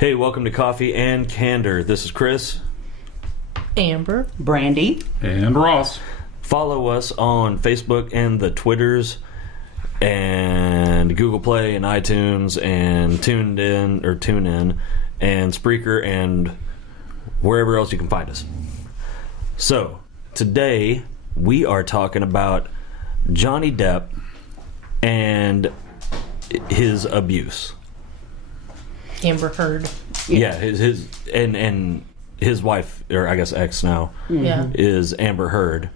Hey, welcome to Coffee and Candor. This is Chris. Amber. Brandy. And Ross. Follow us on Facebook and the Twitters and Google Play and iTunes and TuneIn and Spreaker and wherever else you can find us. So, today we are talking about Johnny Depp and his abuse. Amber Heard. Yeah, his and his wife, or I guess ex now, is Amber Heard.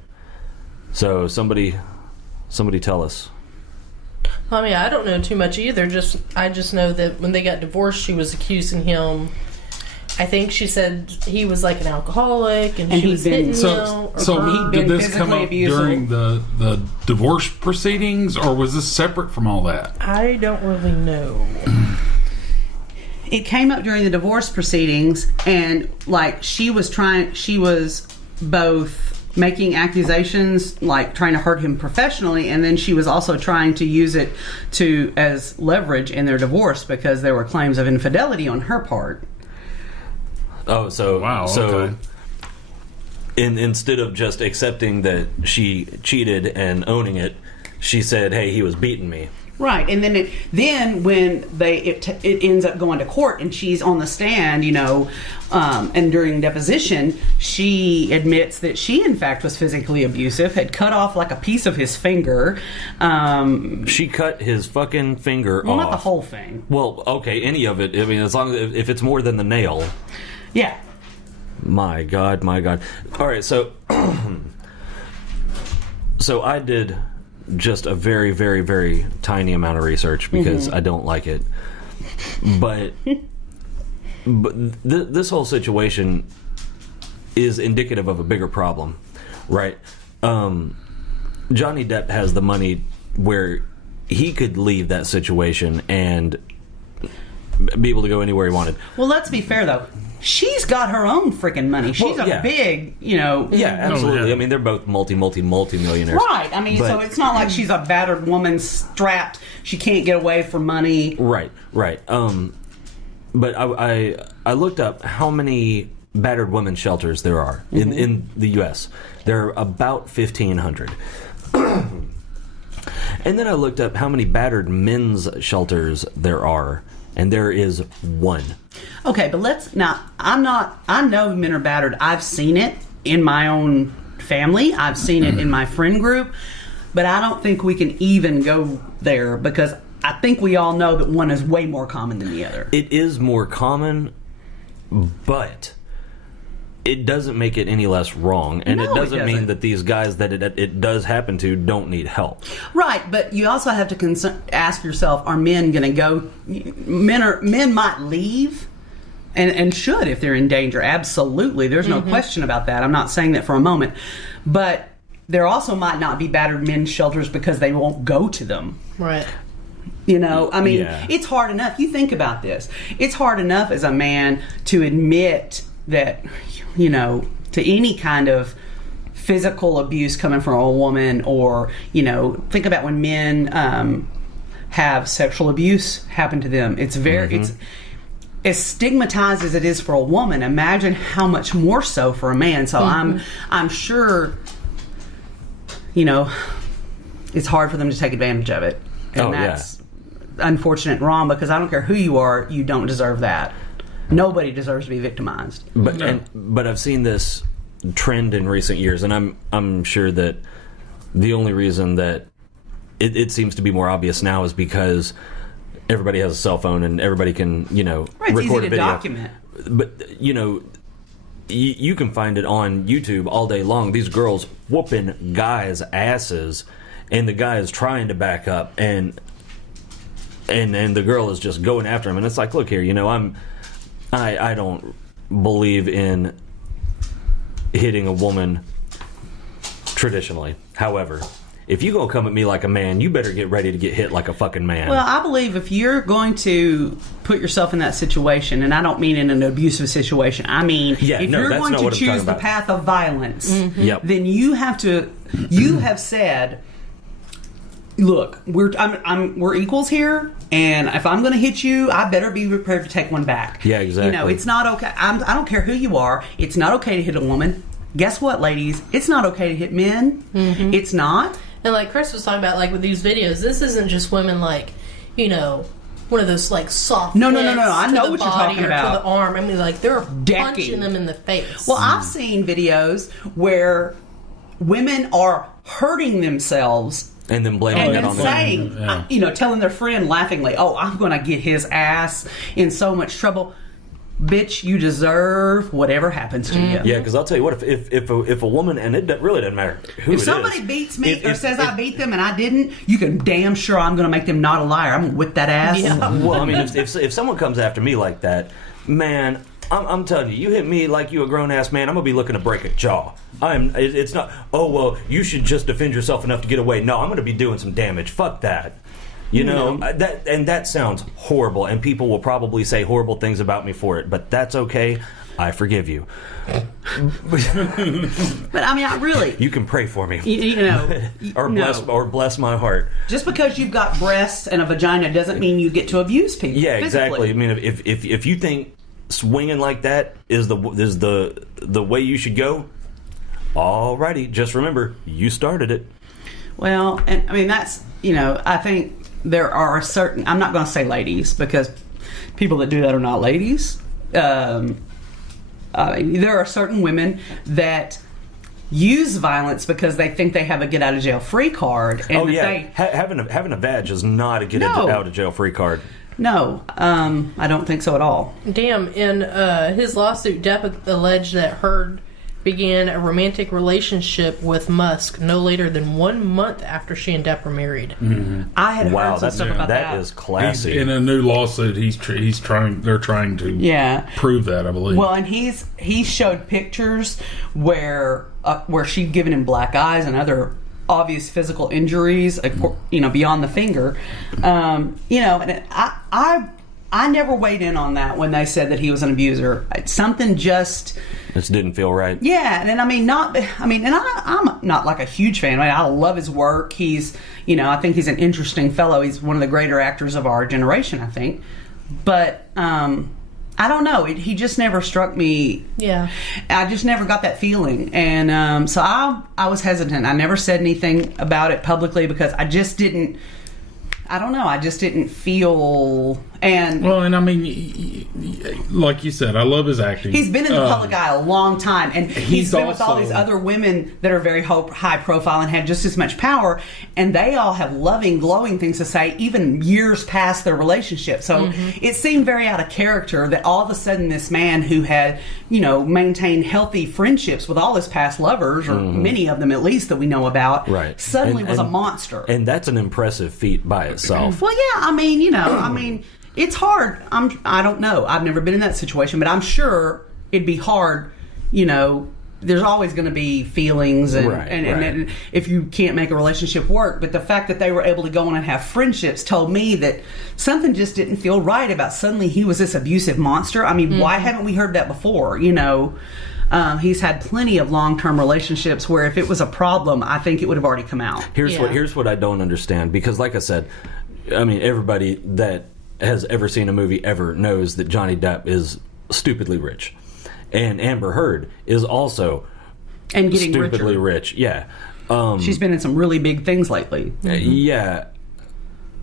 So somebody tell us. I mean, I don't know too much either. I just know that when they got divorced, she was accusing him. I think she said he was like an alcoholic, and she was hitting him. So did this come up during the divorce proceedings, or was this separate from all that? I don't really know. It came up during the divorce proceedings, and like she was both making accusations, like trying to hurt him professionally, and then she was also trying to use it as leverage in their divorce because there were claims of infidelity on her part. Oh, so wow. So okay. Instead of just accepting that she cheated and owning it, she said, "Hey, he was beating me." Right, and then when it ends up going to court and she's on the stand, and during deposition, she admits that she in fact was physically abusive, had cut off like a piece of his finger. She cut his fucking finger off. Well, not the whole thing. Well, okay, any of it. I mean, as long as if it's more than the nail. Yeah. My God. All right, so I did just a very, very, very tiny amount of research because I don't like it. But this whole situation is indicative of a bigger problem, right? Johnny Depp has the money where he could leave that situation and be able to go anywhere he wanted. Well, let's be fair, though. She's got her own freaking money. She's a big, Yeah, absolutely. I mean, they're both multi-millionaires. Right. I mean, so it's not like she's a battered woman strapped. She can't get away from money. Right. But I looked up how many battered women shelters there are in the U.S. There are about 1,500. And then I looked up how many battered men's shelters there are, and there is one. Okay, but I know men are battered. I've seen it in my own family. I've seen it in my friend group. But I don't think we can even go there because I think we all know that one is way more common than the other. It is more common, but it doesn't make it any less wrong. And it doesn't mean that these guys that it does happen to don't need help. Right, but you also have to ask yourself, are men going to go... Men might leave... And should if they're in danger. Absolutely. There's no question about that. I'm not saying that for a moment. But there also might not be battered men's shelters because they won't go to them. Right. It's hard enough. You think about this. It's hard enough as a man to admit that, to any kind of physical abuse coming from a woman or, think about when men have sexual abuse happen to them. It's very... It's as stigmatized as it is for a woman, imagine how much more so for a man. So I'm sure, it's hard for them to take advantage of it. And that's unfortunate and wrong because I don't care who you are, you don't deserve that. Nobody deserves to be victimized. But I've seen this trend in recent years, and I'm sure that the only reason that it seems to be more obvious now is because everybody has a cell phone and everybody can, it's record easy a to video. Document. But, you can find it on YouTube all day long. These girls whooping guys' asses, and the guy is trying to back up, and the girl is just going after him. And it's like, look here, I don't believe in hitting a woman traditionally. However, if you gonna come at me like a man, you better get ready to get hit like a fucking man. Well, I believe if you're going to put yourself in that situation, and I don't mean in an abusive situation, I mean if you're going to choose the path of violence, then you have said, look, we're equals here, and if I'm going to hit you, I better be prepared to take one back. Yeah, exactly. You know, it's not okay. I don't care who you are. It's not okay to hit a woman. Guess what, ladies? It's not okay to hit men. Mm-hmm. It's not. And like Chris was talking about, like with these videos, this isn't just women like, you know, one of those like soft. No. I know what you're talking about. To the arm. I mean, like they're punching them in the face. Well, I've seen videos where women are hurting themselves. And then blaming it on saying, you know, telling their friend laughingly, "Oh, I'm going to get his ass in so much trouble." Bitch, you deserve whatever happens to you. Yeah, because I'll tell you what, if a woman, and it really doesn't matter who it is. If somebody beats me or says I beat them and I didn't, you can damn sure I'm going to make them not a liar. I'm going to whip that ass. Yeah. Well, I mean, if someone comes after me like that, man, I'm telling you, you hit me like you a grown ass man, I'm gonna be looking to break a jaw. It's not. Oh well, you should just defend yourself enough to get away. No, I'm gonna be doing some damage. Fuck that. You know that sounds horrible, and people will probably say horrible things about me for it. But that's okay. I forgive you. But I mean, I really. You can pray for me. You know, or bless my heart. Just because you've got breasts and a vagina doesn't mean you get to abuse people. Yeah, physically. exactly. I mean, if you think swinging like that is the way you should go, alrighty. Just remember, you started it. Well, and I mean that's, you know, I think there are certain. I'm not going to say ladies because people that do that are not ladies. There are certain women that use violence because they think they have a get out of jail free card. And having a badge is not a get out of jail free card. No, I don't think so at all. Damn, in his lawsuit, Depp alleged that Heard began a romantic relationship with Musk no later than 1 month after she and Depp were married. Mm-hmm. I had heard some stuff about that. That is classy. In a new lawsuit, they're trying to prove that, I believe. Well, and he showed pictures where she'd given him black eyes and other obvious physical injuries, you know, beyond the finger. You know, and I never weighed in on that when they said that he was an abuser. Something just didn't feel right. Yeah, and I'm not like a huge fan. I love his work. He's, you know, I think he's an interesting fellow. He's one of the greater actors of our generation, I think. But I don't know. He just never struck me. Yeah. I just never got that feeling. And so I was hesitant. I never said anything about it publicly because I just didn't. I don't know. I just didn't feel. And I mean, like you said, I love his acting. He's been in the public eye a long time, and he's been with all these other women that are very high profile and have just as much power, and they all have loving, glowing things to say, even years past their relationship. So it seemed very out of character that all of a sudden this man who had, you know, maintained healthy friendships with all his past lovers, or many of them at least that we know about, suddenly was a monster. And that's an impressive feat by itself. Well, yeah, I mean, you know, it's hard. I don't know. I've never been in that situation, but I'm sure it'd be hard. You know, there's always going to be feelings, and if you can't make a relationship work. But the fact that they were able to go on and have friendships told me that something just didn't feel right about suddenly he was this abusive monster. I mean, why haven't we heard that before? You know, he's had plenty of long-term relationships where if it was a problem, I think it would have already come out. Here's what I don't understand, because like I said, I mean, everybody that has ever seen a movie ever knows that Johnny Depp is stupidly rich, and Amber Heard is also getting stupidly rich. Yeah, she's been in some really big things lately. Yeah,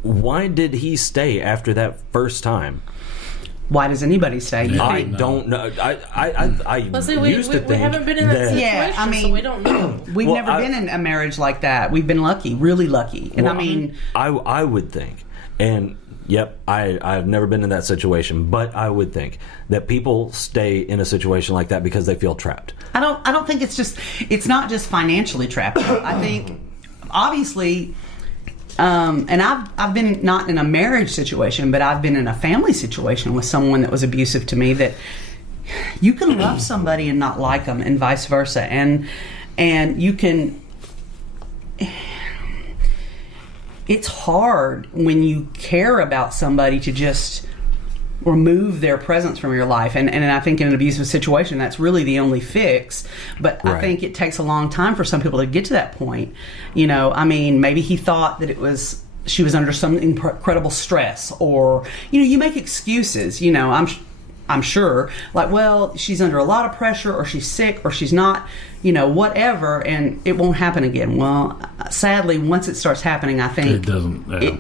why did he stay after that first time? Why does anybody stay? I don't know. I used to think we haven't been in that situation, I mean, so we don't know. We've never been in a marriage like that. We've been lucky, really lucky. And I would think, and yep, I've never been in that situation, but I would think that people stay in a situation like that because they feel trapped. I don't think it's not just financially trapped. I think obviously, and I've been not in a marriage situation, but I've been in a family situation with someone that was abusive to me. That you can love somebody and not like them, and vice versa, and you can. It's hard when you care about somebody to just remove their presence from your life. And I think in an abusive situation, that's really the only fix. But I think it takes a long time for some people to get to that point. You know, I mean, maybe he thought that she was under some incredible stress, or, you know, you make excuses. You know, I'm sure, like, well, she's under a lot of pressure, or she's sick, or she's not, you know, whatever, and it won't happen again. Well, sadly, once it starts happening, I think it doesn't. Yeah.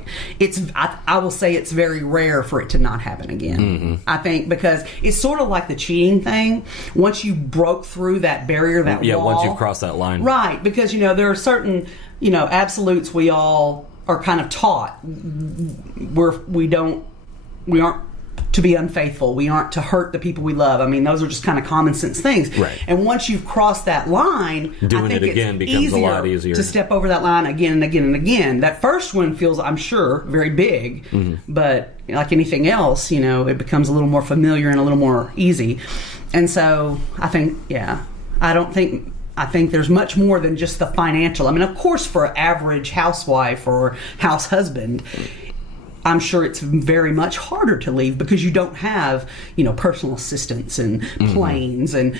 I will say it's very rare for it to not happen again. I think because it's sort of like the cheating thing. Once you broke through that barrier, that wall, once you've crossed that line, right? Because, you know, there are certain, you know, absolutes we all are kind of taught. We aren't to be unfaithful. We aren't to hurt the people we love. I mean, those are just kind of common sense things. Right. And once you've crossed that line, doing I think it again it's becomes a lot easier to step over that line again and again and again. That first one feels, I'm sure, very big, but like anything else, you know, it becomes a little more familiar and a little more easy. And so I think, I think there's much more than just the financial. I mean, of course, for an average housewife or house husband, I'm sure it's very much harder to leave because you don't have, you know, personal assistants and planes and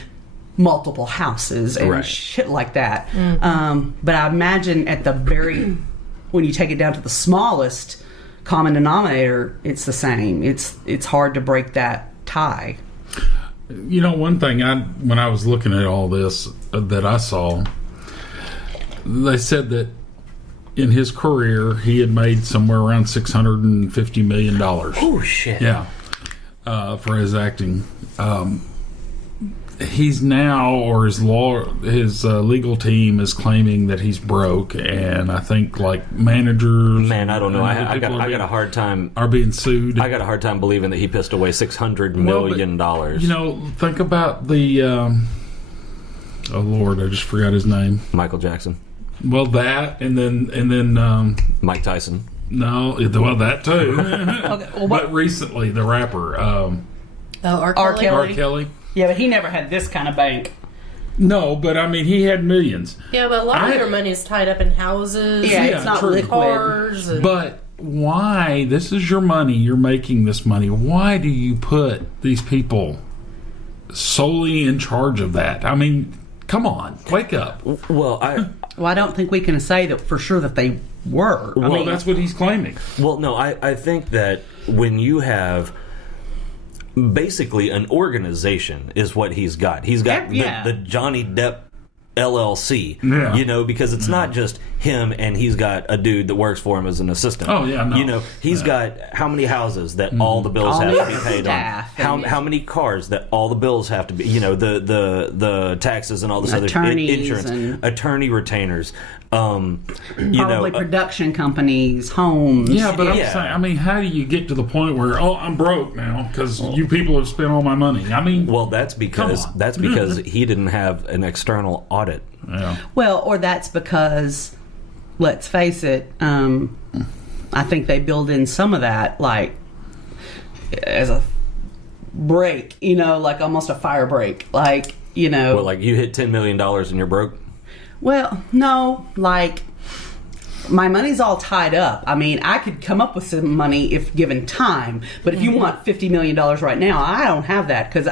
multiple houses and shit like that. But I imagine at the when you take it down to the smallest common denominator, it's the same. It's hard to break that tie. You know, one thing, when I was looking at all this that I saw, they said that in his career, he had made somewhere around $650 million. Oh, shit. Yeah. For his acting. He's now, or his legal team is claiming that he's broke, and I think, like, managers... Man, I don't know. I got a hard time... Are being sued. I got a hard time believing that he pissed away $600 million. You know, think about the... oh, Lord, I just forgot his name. Michael Jackson. Well, that, and then Mike Tyson. No, well, that too. Okay, well, but recently, the rapper. R. Kelly. R. Kelly. Yeah, but he never had this kind of bank. No, but I mean, he had millions. Yeah, but a lot of your money is tied up in houses. Yeah, it's not liquid. Cars. But why? This is your money. You're making this money. Why do you put these people solely in charge of that? I mean, come on, wake up. Well, I don't think we can say that for sure that they were. I mean, that's what he's claiming. Well, no, I think that when you have basically an organization is what he's got. He's got the Johnny Depp LLC, you know, because it's not just him and he's got a dude that works for him as an assistant. Oh, yeah, no. You know, he's got how many houses that all the bills have to be paid on? How many cars that all the bills have to be, you know, the taxes and all this other insurance, attorney retainers, probably production companies, homes. Yeah, but I'm saying, I mean, how do you get to the point where, I'm broke now because you people have spent all my money? I mean, well, that's because he didn't have an external audit. Yeah. Well, or that's because, let's face it, I think they build in some of that, like, as a break, you know, like almost a fire break. Like, you know. Well, like you hit $10 million and you're broke? Well, no, like, my money's all tied up. I mean, I could come up with some money if given time, but if you want $50 million right now, I don't have that because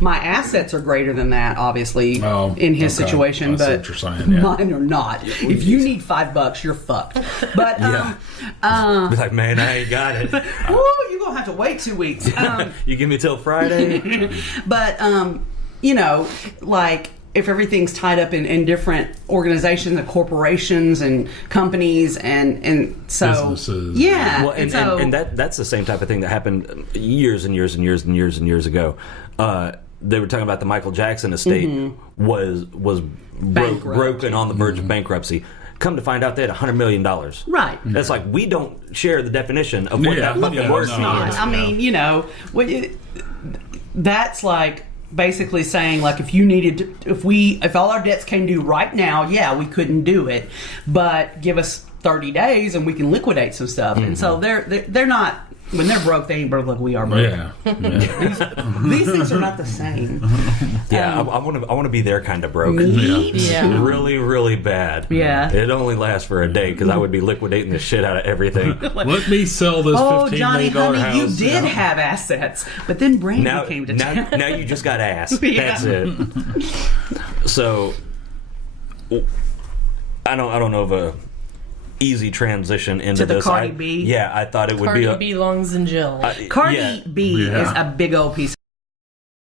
my assets are greater than that, obviously, in his situation, but what you're saying, mine are not. If you need $5, you're fucked. But, be like, man, I ain't got it. You're going to have to wait 2 weeks. You give me till Friday? But, you know, like, if everything's tied up in different organizations and corporations and companies and so businesses. Yeah. Well, and that's the same type of thing that happened years and years and years and years and years ago. They were talking about the Michael Jackson estate was broken on the verge of bankruptcy. Come to find out, they had $100 million. Right. That's like, we don't share the definition of what that fucking word means. I mean, you know, that's like basically saying, like, if you needed to, if all our debts came due right now, we couldn't do it, but give us 30 days and we can liquidate some stuff. And so they're not When they're broke, they ain't broke like we are broke. Yeah. These things are not the same. Yeah, I want to be their kind of broke. Yeah. Really, really bad. Yeah. It only lasts for a day because I would be liquidating the shit out of everything. Let me sell this $15 Johnny, million honey, house. you did have assets, but then Brandy Now, came to town. now you just got ass. Yeah. That's it. So, I don't know of a easy transition into To the this. CardiB? I thought it would be CardiB belongs in jail. CardiB is a big old piece